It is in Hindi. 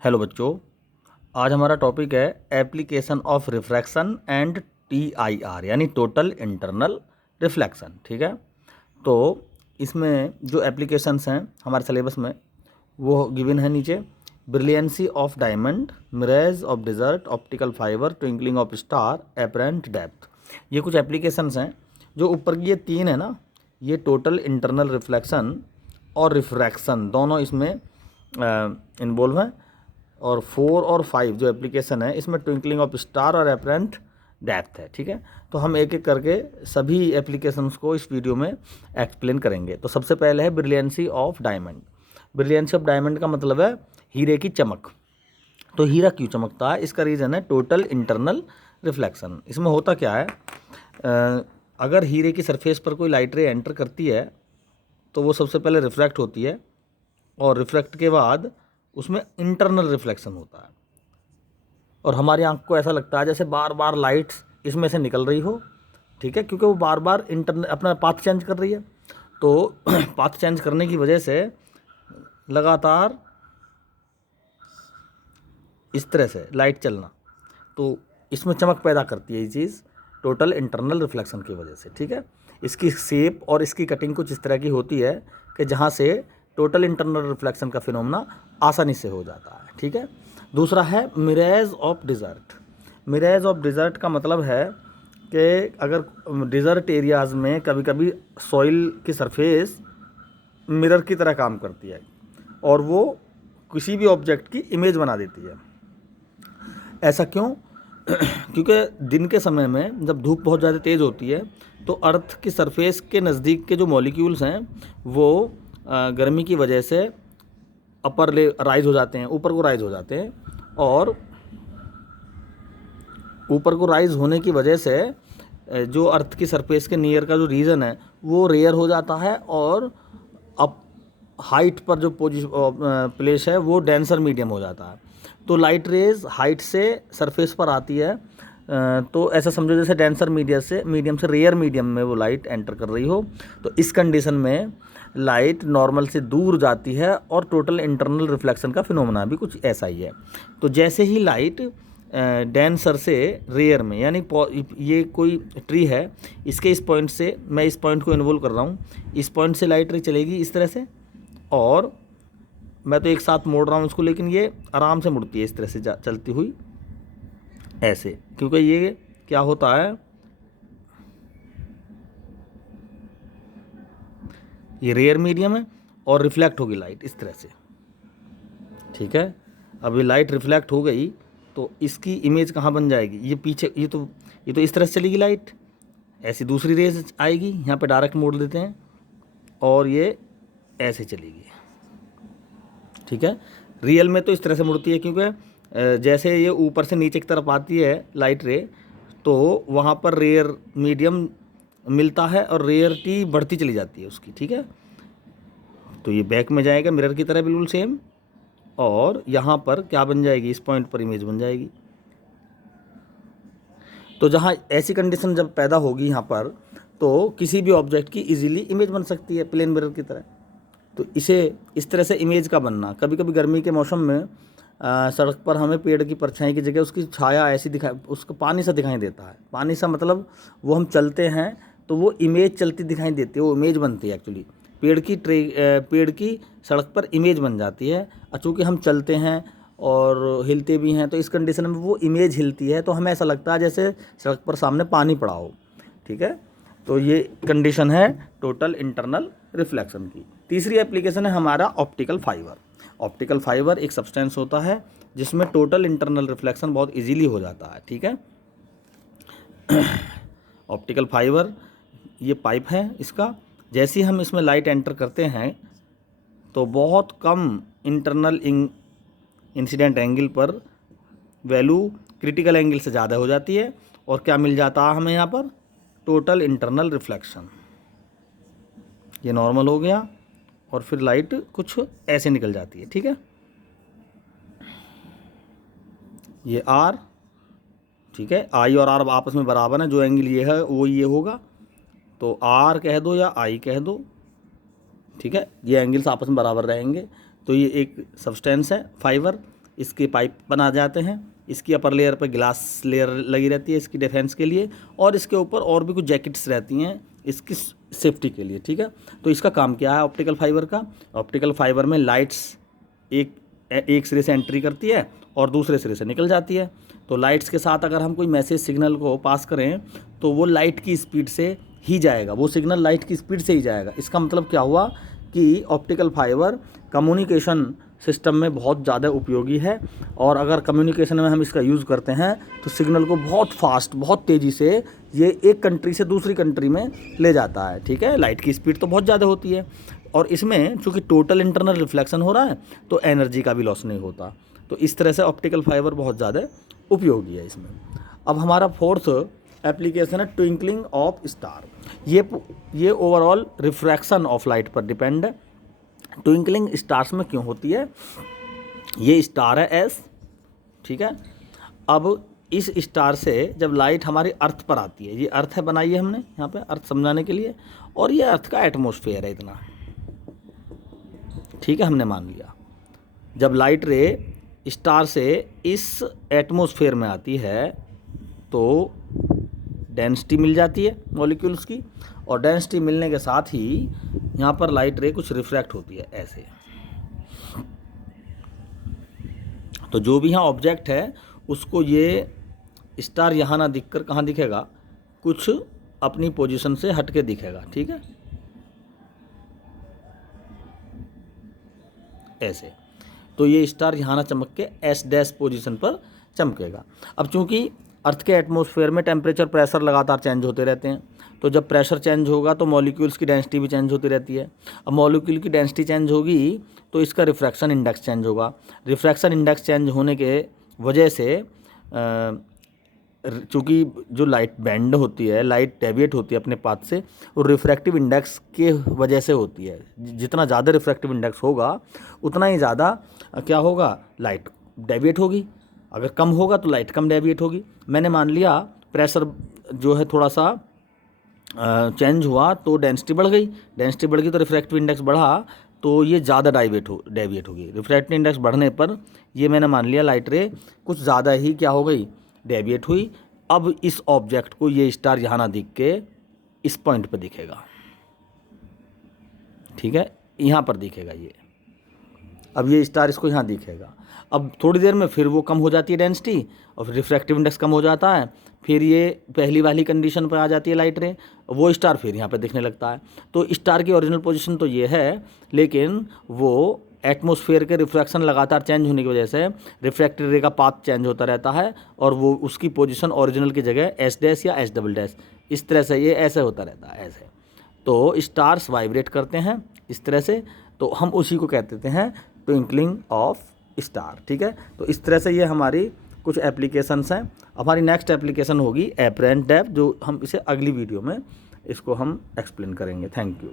हेलो बच्चों, आज हमारा टॉपिक है application of refraction and TIR यानी टोटल इंटरनल रिफ्लेक्शन। ठीक है, तो इसमें जो एप्लीकेशंस हैं हमारे सिलेबस में वो गिवन है नीचे। Brilliancy of diamond, mirage of dessert, optical fibre, twinkling of star, apparent depth. ये कुछ एप्लीकेशंस हैं। जो ऊपर की ये तीन है ना, ये टोटल इंटरनल रिफ्लेक्शन और रिफ्रैक्शन दोनों इसमें इन्वॉल्व हैं। और 4 और 5 जो एप्लीकेशन है इसमें ट्विंकलिंग ऑफ स्टार और एपरेंट डेप्थ है। ठीक है, तो हम एक एक करके सभी एप्लीकेशंस को इस वीडियो में एक्सप्लेन करेंगे। तो सबसे पहले है brilliancy of diamond. Brilliancy of diamond का मतलब है हीरे की चमक। तो हीरा क्यों चमकता है, इसका रीज़न है टोटल इंटरनल रिफ्लेक्शन। इसमें होता क्या है, अगर हीरे की सरफेस पर कोई लाइट रे एंटर करती है तो वो सबसे पहले रिफ्रैक्ट होती है और रिफ्रैक्ट के बाद उसमें इंटरनल रिफ्लेक्शन होता है। और हमारी आंख को ऐसा लगता है जैसे बार बार लाइट्स इसमें से निकल रही हो। ठीक है, क्योंकि वो बार बार इंटरनल अपना पाथ चेंज कर रही है। तो पाथ चेंज करने की वजह से लगातार इस तरह से लाइट चलना, तो इसमें चमक पैदा करती है ये चीज़ टोटल इंटरनल रिफ्लेक्शन की वजह से। ठीक है, इसकी शेप और इसकी कटिंग कुछ इस तरह की होती है कि जहाँ से टोटल इंटरनल रिफ्लेक्शन का फिनोमेना आसानी से हो जाता है। ठीक है, दूसरा है mirage of desert. Mirage of desert का मतलब है कि अगर डिज़र्ट एरियाज़ में कभी कभी सॉइल की सरफेस मिरर की तरह काम करती है और वो किसी भी ऑब्जेक्ट की इमेज बना देती है। ऐसा क्यों? क्योंकि दिन के समय में जब धूप बहुत ज़्यादा तेज़ होती है तो अर्थ की सरफेस के नज़दीक के जो मॉलिक्यूल्स हैं वो गर्मी की वजह से अपर ले राइज हो जाते हैं, ऊपर को राइज हो जाते हैं। और ऊपर को राइज होने की वजह से जो अर्थ की सरफेस के नियर का जो रीजन है वो रेयर हो जाता है और अप हाइट पर जो प्लेस है वो डेंसर मीडियम हो जाता है। तो लाइट रेज हाइट से सरफेस पर आती है, तो ऐसा समझो जैसे डेंसर मीडियम से रेयर मीडियम में वो लाइट एंटर कर रही हो। तो इस कंडीशन में लाइट नॉर्मल से दूर जाती है और टोटल इंटरनल रिफ्लेक्शन का फिनोमेना भी कुछ ऐसा ही है। तो जैसे ही लाइट डेंसर से रेयर में, यानी ये कोई ट्री है, इसके इस पॉइंट से मैं इस पॉइंट को इन्वॉल्व कर रहा हूँ, इस पॉइंट से लाइट रे चलेगी इस तरह से, और मैं तो एक साथ मोड़ रहा हूँ इसको, लेकिन ये आराम से मुड़ती है इस तरह से चलती हुई ऐसे, क्योंकि ये क्या होता है, ये रेयर मीडियम है और रिफ्लेक्ट होगी लाइट इस तरह से। ठीक है, अब ये लाइट रिफ्लेक्ट हो गई तो इसकी इमेज कहाँ बन जाएगी, ये पीछे, ये तो इस तरह से चलेगी लाइट, ऐसी दूसरी रेज आएगी, यहाँ पे डायरेक्ट मोड़ देते हैं और ये ऐसे चलेगी। ठीक है, रियल में तो इस तरह से मुड़ती है, क्योंकि जैसे ये ऊपर से नीचे की तरफ आती है लाइट रे तो वहाँ पर रेयर मीडियम मिलता है और रेयरिटी बढ़ती चली जाती है उसकी। ठीक है, तो ये बैक में जाएगा मिरर की तरह बिल्कुल सेम, और यहाँ पर क्या बन जाएगी, इस पॉइंट पर इमेज बन जाएगी। तो जहाँ ऐसी कंडीशन जब पैदा होगी यहाँ पर, तो किसी भी ऑब्जेक्ट की इजीली इमेज बन सकती है प्लेन मिरर की तरह। तो इसे इस तरह से इमेज का बनना, कभी कभी गर्मी के मौसम में सड़क पर हमें पेड़ की परछाई की जगह उसकी छाया ऐसी दिखाई, उसको पानी सा दिखाई देता है। पानी सा मतलब वो हम चलते हैं तो वो इमेज चलती दिखाई देती है, वो इमेज बनती है एक्चुअली। पेड़ की सड़क पर इमेज बन जाती है, चूँकि हम चलते हैं और हिलते भी हैं तो इस कंडीशन में वो इमेज हिलती है, तो हमें ऐसा लगता है जैसे सड़क पर सामने पानी पड़ा हो। ठीक है, तो ये कंडीशन है टोटल इंटरनल रिफ्लेक्शन की। तीसरी एप्लीकेशन है हमारा ऑप्टिकल फाइबर। ऑप्टिकल फाइबर एक सब्सटेंस होता है जिसमें टोटल इंटरनल रिफ्लेक्शन बहुत इजीली हो जाता है। ठीक है, ऑप्टिकल फाइबर ये पाइप है इसका, जैसे ही हम इसमें लाइट एंटर करते हैं तो बहुत कम इंटरनल इंसिडेंट एंगल पर वैल्यू क्रिटिकल एंगल से ज़्यादा हो जाती है, और क्या मिल जाता है हमें यहाँ पर, टोटल इंटरनल रिफ्लेक्शन। ये नॉर्मल हो गया और फिर लाइट कुछ ऐसे निकल जाती है। ठीक है, ये आर, ठीक है, आई और आर आपस में बराबर है, जो एंगल ये है वो ये होगा, तो आर कह दो या आई कह दो। ठीक है, ये एंगल्स आपस में बराबर रहेंगे। तो ये एक सब्सटेंस है फाइबर, इसके पाइप बना जाते हैं, इसकी अपर लेयर पर ग्लास लेयर लगी रहती है इसकी डिफेंस के लिए, और इसके ऊपर और भी कुछ जैकेट्स रहती हैं इसकी सेफ्टी के लिए, ठीक है। तो इसका काम क्या है ऑप्टिकल फाइबर का? ऑप्टिकल फाइबर में लाइट्स एक सिरे से एंट्री करती है और दूसरे सिरे से निकल जाती है। तो लाइट्स के साथ अगर हम कोई मैसेज सिग्नल को पास करें तो वो लाइट की स्पीड से ही जाएगा, वो सिग्नल लाइट की स्पीड से ही जाएगा। इसका मतलब क्या हुआ कि ऑप्टिकल फाइबर कम्युनिकेशन सिस्टम में बहुत ज़्यादा उपयोगी है, और अगर कम्युनिकेशन में हम इसका यूज़ करते हैं तो सिग्नल को बहुत फास्ट, बहुत तेज़ी से ये एक कंट्री से दूसरी कंट्री में ले जाता है, ठीक है। लाइट की स्पीड तो बहुत ज़्यादा होती है, और इसमें चूँकि टोटल इंटरनल रिफ्लेक्शन हो रहा है तो एनर्जी का भी लॉस नहीं होता। तो इस तरह से ऑप्टिकल फाइबर बहुत ज़्यादा उपयोगी है इसमें। अब हमारा फोर्थ एप्लीकेशन है ट्विंकलिंग ऑफ स्टार। ये ओवरऑल रिफ्रैक्शन ऑफ लाइट पर डिपेंड है। ट्विंकलिंग स्टार्स में क्यों होती है? ये स्टार है एस, ठीक है। अब इस स्टार से जब लाइट हमारी अर्थ पर आती है, ये अर्थ है बनाई है हमने यहाँ पे अर्थ समझाने के लिए, और ये अर्थ का एटमॉस्फेयर है इतना, ठीक है, हमने मान लिया। जब लाइट रे स्टार से इस एटमॉस्फेयर में आती है तो डेंसिटी मिल जाती है मॉलिक्यूल्स की, और डेंसिटी मिलने के साथ ही यहाँ पर लाइट रे कुछ रिफ्रैक्ट होती है ऐसे। तो जो भी यहाँ ऑब्जेक्ट है उसको ये स्टार यहाँ ना दिखकर कहाँ दिखेगा, कुछ अपनी पोजीशन से हट के दिखेगा, ठीक है, ऐसे। तो ये स्टार यहाँ ना चमक के एस डैश पोजीशन पर चमकेगा। अब चूंकि अर्थ के एटमॉस्फेयर में टेम्परेचर, प्रेशर लगातार चेंज होते रहते हैं, तो जब प्रेशर चेंज होगा तो मॉलिक्यूल्स की डेंसिटी भी चेंज होती रहती है। अब मॉलिक्यूल की डेंसिटी चेंज होगी तो इसका रिफ्रैक्शन इंडेक्स चेंज होगा। रिफ्रैक्शन इंडेक्स चेंज होने के वजह से चूँकि जो लाइट बेंड होती है, लाइट डेविएट होती है अपने पाथ से, वो रिफ्रैक्टिव इंडेक्स के वजह से होती है। जितना ज़्यादा रिफ्रैक्टिव इंडेक्स होगा उतना ही ज़्यादा क्या होगा, लाइट डेविएट होगी। अगर कम होगा तो लाइट कम डेविएट होगी। मैंने मान लिया प्रेशर जो है थोड़ा सा चेंज हुआ तो डेंसिटी बढ़ गई, डेंसिटी बढ़ गई तो रिफ्रैक्टिव इंडेक्स बढ़ा तो ये ज़्यादा डेविएट होगी। रिफ्रैक्टिव इंडेक्स बढ़ने पर ये मैंने मान लिया लाइट रे कुछ ज़्यादा ही क्या हो गई, डेविएट हुई। अब इस ऑब्जेक्ट को ये स्टार यहाँ ना दिख के इस पॉइंट पर दिखेगा, ठीक है, यहाँ पर दिखेगा ये। अब ये स्टार इसको यहाँ दिखेगा। अब थोड़ी देर में फिर वो कम हो जाती है डेंसिटी और फिर रिफ्रैक्टिव इंडेक्स कम हो जाता है, फिर ये पहली वाली कंडीशन पर आ जाती है लाइट रे, वो स्टार फिर यहाँ पे दिखने लगता है। तो स्टार की ओरिजिनल पोजीशन तो ये है, लेकिन वो एटमॉस्फेयर के रिफ्रैक्शन लगातार चेंज होने की वजह से रिफ्रैक्टेड रे का पाथ चेंज होता रहता है और वो उसकी पोजीशन ओरिजिनल की जगह एस डैश या एस डबल डैश, इस तरह से ये ऐसे होता रहता है, ऐसे। तो स्टार्स वाइब्रेट करते हैं इस तरह से, तो हम उसी को कहते हैं ट्विंकलिंग ऑफ स्टार, ठीक है। तो इस तरह से ये हमारी कुछ एप्लीकेशंस हैं। हमारी नेक्स्ट एप्लीकेशन होगी एपरेंट डेप्थ, जो हम इसे अगली वीडियो में इसको हम एक्सप्लेन करेंगे। Thank you.